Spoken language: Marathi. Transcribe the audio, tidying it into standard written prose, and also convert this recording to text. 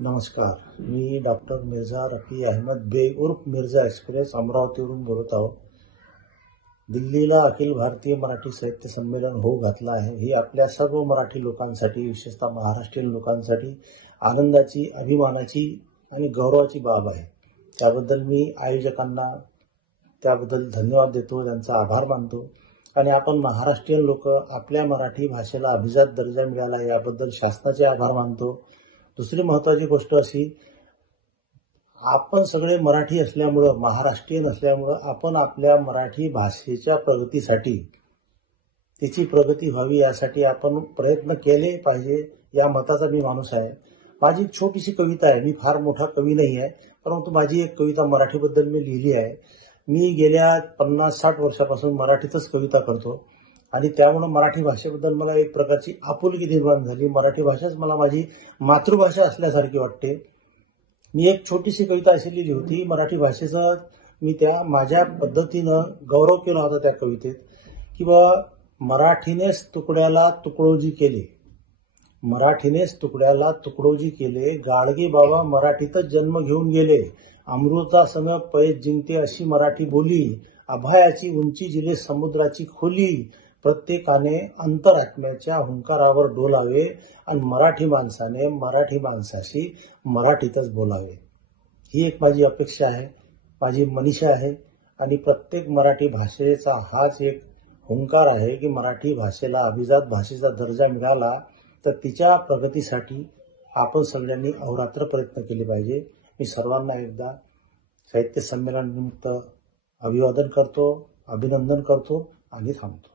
नमस्कार, मी डॉक्टर मिर्झा रफी अहमद बेग उर्फ मिर्झा एक्सप्रेस अमरावतीवरून बोलत आहोत. दिल्लीला अखिल भारतीय मराठी साहित्य संमेलन होऊ घातलं आहे. ही आपल्या सर्व मराठी लोकांसाठी, विशेषतः महाराष्ट्रीयन लोकांसाठी आनंदाची, अभिमानाची आणि गौरवाची बाब आहे. त्याबद्दल मी आयोजकांना त्याबद्दल धन्यवाद देतो, त्यांचा आभार मानतो. आणि आपण महाराष्ट्रीयन लोक आपल्या मराठी भाषेला अभिजात दर्जा मिळाला याबद्दल शासनाचे आभार मानतो. दुसरी महत्त्वाची गोष्ट अशी, आपण सगळे मराठी असल्यामुळं, महाराष्ट्रीयन असल्यामुळं आपण आपल्या मराठी भाषेच्या प्रगतीसाठी, तिची प्रगती व्हावी यासाठी आपण प्रयत्न केले पाहिजे या मताचा मी माणूस आहे. माझी एक छोटीशी कविता आहे. मी फार मोठा कवी नाही आहे, परंतु माझी एक कविता मराठीबद्दल मी लिहिली आहे. मी गेल्या 50-60 वर्षापासून मराठीतच कविता करतो आणि त्यामुळे मराठी भाषेबद्दल मला एक प्रकारची आपुलकी निर्माण झाली. मराठी भाषाच मला माझी मातृभाषा असल्यासारखी वाटते. मी एक छोटीशी कविता अशी लिहिली होती. मराठी भाषेचा मी त्या माझ्या पद्धतीनं गौरव केला होता त्या कवितेत, की मराठीनेच तुकड्याला तुकडोजी केले, मराठीनेच तुकड्याला तुकडोजी केले, गाडगे बाबा मराठीतच जन्म घेऊन गेले, अमृतासंग पैज जिंकते अशी मराठी बोली, अभयाची उंची जिले समुद्राची खोली, प्रत्येकाने अंतरात्म्याच्या हुंकारावर डोलावे आणि मराठी माणसाने मराठी माणसाशी मराठीतच बोलावे. ही एक माझी अपेक्षा आहे, माझी मनीषा आहे. आणि प्रत्येक मराठी भाषेचा हाच एक हुंकार आहे की मराठी भाषेला अभिजात भाषेचा दर्जा मिळाला तर तिच्या प्रगतीसाठी आपण सगळ्यांनी अहोरात्र प्रयत्न केले पाहिजे. मी सर्वांना एकदा साहित्य संमेलनानिमित्त अभिवादन करतो, अभिनंदन करतो आणि थांबतो.